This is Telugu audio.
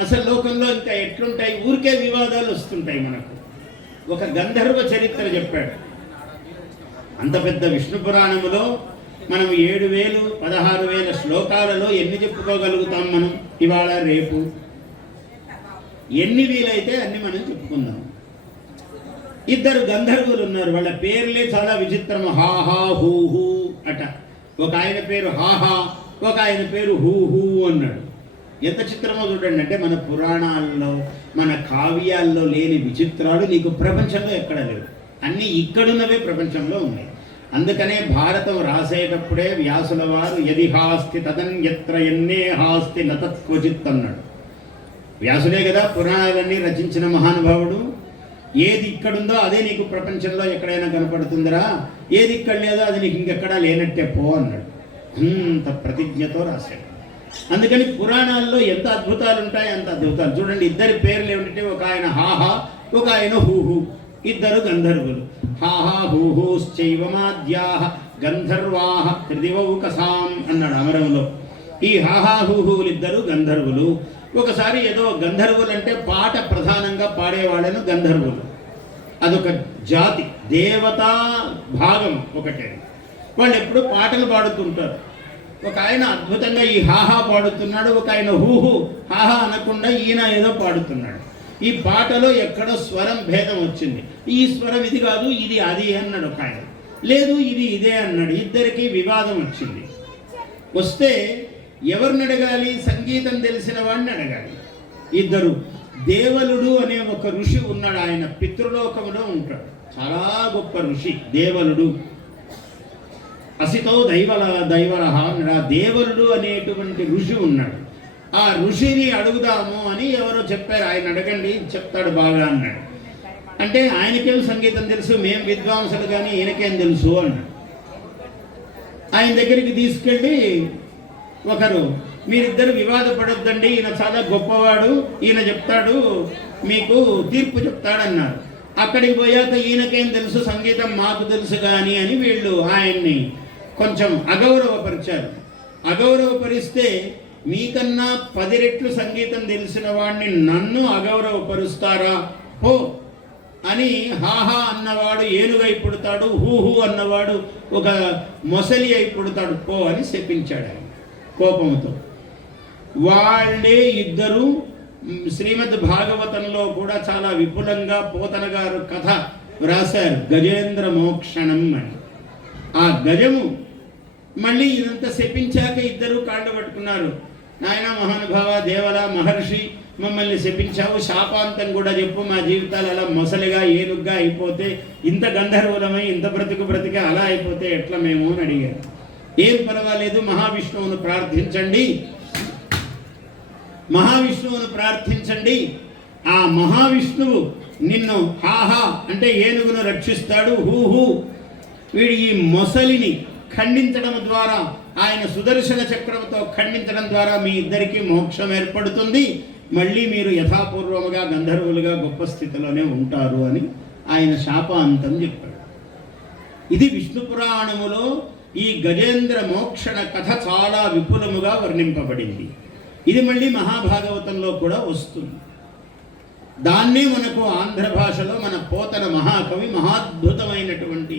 అసలు లోకంలో ఇంకా ఎట్లుంటాయి? ఊరికే వివాదాలు వస్తుంటాయి మనకు. ఒక గంధర్వ చరిత్ర చెప్పాడు. అంత పెద్ద విష్ణు పురాణములో మనం ఏడు వేలు పదహారు వేల శ్లోకాలలో ఎన్ని చెప్పుకోగలుగుతాం మనం? ఇవాళ రేపు. ఎన్ని వీలైతే అన్ని మనం చెప్పుకుందాం. ఇద్దరు గంధర్వులు ఉన్నారు. వాళ్ళ పేర్లే చాలా విచిత్రం హాహా హూ హూ అట. ఒక ఆయన పేరు హాహా ఒక ఆయన పేరు హూ హూ అన్నాడు. ఎంత చిత్రమో చూడండి అంటే మన పురాణాల్లో మన కావ్యాల్లో లేని విచిత్రాలు నీకు ప్రపంచంలో ఎక్కడ లేవు. అన్నీ ఇక్కడున్నవే ప్రపంచంలో ఉన్నాయి. అందుకనే భారతం రాసేటప్పుడే వ్యాసుల వారు యది హాస్తి తదన్యత్ర ఎన్నే హాస్తి నతత్వచిత్ అన్నాడు. వ్యాసులే కదా పురాణాలన్నీ రచించిన మహానుభావుడు. ఏది ఇక్కడుందో అదే నీకు ప్రపంచంలో ఎక్కడైనా కనపడుతుందిరా. ఏది ఇక్కడ లేదో అది నీకు ఇంకెక్కడా లేనట్టే పో అన్నాడు. అంత ప్రతిజ్ఞతో రాశాడు. అందుకని పురాణాల్లో ఎంత అద్భుతాలు ఉంటాయి అంత అద్భుతాలు. చూడండి ఇద్దరి పేర్లు ఏమిటంటే ఒక ఆయన హాహా ఒక ఆయన హూహు. ఇద్దరు గంధర్వులు. హాహా హూహూశ్చైవమాద్యాహ గంధర్వాహ త్రిదివౌకసాం అన్నాడు అమరంలో. ఈ హాహా హూహువులు ఇద్దరు గంధర్వులు. ఒకసారి ఏదో గంధర్వులు అంటే పాట ప్రధానంగా పాడేవాళ్ళను గంధర్వులు. అదొక జాతి దేవతా భాగం ఒకటే. వాళ్ళు ఎప్పుడు పాటలు పాడుతుంటారు. ఒక ఆయన అద్భుతంగా ఈ హాహా పాడుతున్నాడు ఒక ఆయన హూహు హాహా అనకుండా ఈయన ఏదో పాడుతున్నాడు. ఈ పాటలో ఎక్కడో స్వరం భేదం వచ్చింది. ఈ స్వరం ఇది కాదు ఇది అది అన్నాడు ఒక ఆయన లేదు ఇది ఇదే అన్నాడు. ఇద్దరికి వివాదం వచ్చింది. వస్తే ఎవరిని అడగాలి? సంగీతం తెలిసిన వాడిని అడగాలి. ఇద్దరు దేవలుడు అనే ఒక ఋషి ఉన్నాడు. ఆయన పితృలోకంలో ఉంటాడు. చాలా గొప్ప ఋషి దేవలుడు. అసితో దైవల దైవరహ అన్నాడు. ఆ అనేటువంటి ఋషి ఉన్నాడు. ఆ ఋషిని అడుగుదాము అని ఎవరో చెప్పారు. ఆయన అడగండి చెప్తాడు బాగా అన్నాడు. అంటే ఆయనకేం సంగీతం తెలుసు? మేం విద్వాంసులు కానీ ఈయనకేం తెలుసు అన్నాడు. ఆయన దగ్గరికి తీసుకెళ్ళి ఒకరు మీరిద్దరు వివాదపడొద్దండి ఈయన చాలా గొప్పవాడు ఈయన చెప్తాడు మీకు తీర్పు చెప్తాడన్నారు. అక్కడికి పోయాక ఈయనకేం తెలుసు? సంగీతం మాకు తెలుసు కానీ అని వీళ్ళు ఆయన్ని కొంచెం అగౌరవపరిచారు. అగౌరవపరిస్తే మీకన్నా పది రెట్లు సంగీతం తెలిసిన వాడిని నన్ను అగౌరవపరుస్తారా? పో అని హాహా అన్నవాడు ఏనుగై పుడతాడు హూహు అన్నవాడు ఒక మొసలి అయి పుడతాడు పో అని శపించాడు ఆయన కోపంతో. వాళ్ళే ఇద్దరు శ్రీమద్ భాగవతంలో కూడా చాలా విపులంగా పోతన గారు కథ వ్రాశారు గజేంద్ర మోక్షణం అని. ఆ గజము. మళ్ళీ ఇదంతా శపించాక ఇద్దరు కాళ్ళు పట్టుకున్నారు. నాయన మహానుభావ దేవల మహర్షి మమ్మల్ని శపించావు. శాపాంతం కూడా చెప్పు మా జీవితాలు అలా మొసలిగా ఏనుగ్గా అయిపోతే ఇంత గంధర్వులమై ఇంత బ్రతుకు బ్రతికే అలా అయిపోతే ఎట్లా మేము అని అడిగారు. ఏం పర్వాలేదు మహావిష్ణువును ప్రార్థించండి. మహావిష్ణువును ప్రార్థించండి. ఆ మహావిష్ణువు నిన్ను హాహా అంటే ఏనుగును రక్షిస్తాడు. హూ హూ. వీడు ఈ మొసలిని ఖండించడం ద్వారా ఆయన సుదర్శన చక్రంతో ఖండించడం ద్వారా మీ ఇద్దరికి మోక్షం ఏర్పడుతుంది. మళ్ళీ మీరు యథాపూర్వముగా గంధర్వులుగా గొప్ప స్థితిలోనే ఉంటారు అని ఆయన శాపాంతం చెప్పాడు. ఇది విష్ణు పురాణములో ఈ గజేంద్ర మోక్షణ కథ చాలా విపులముగా వర్ణింపబడింది. ఇది మళ్ళీ మహాభాగవతంలో కూడా వస్తుంది. దాన్నే మనకు ఆంధ్ర భాషలో మన పోతన మహాకవి మహాద్భుతమైనటువంటి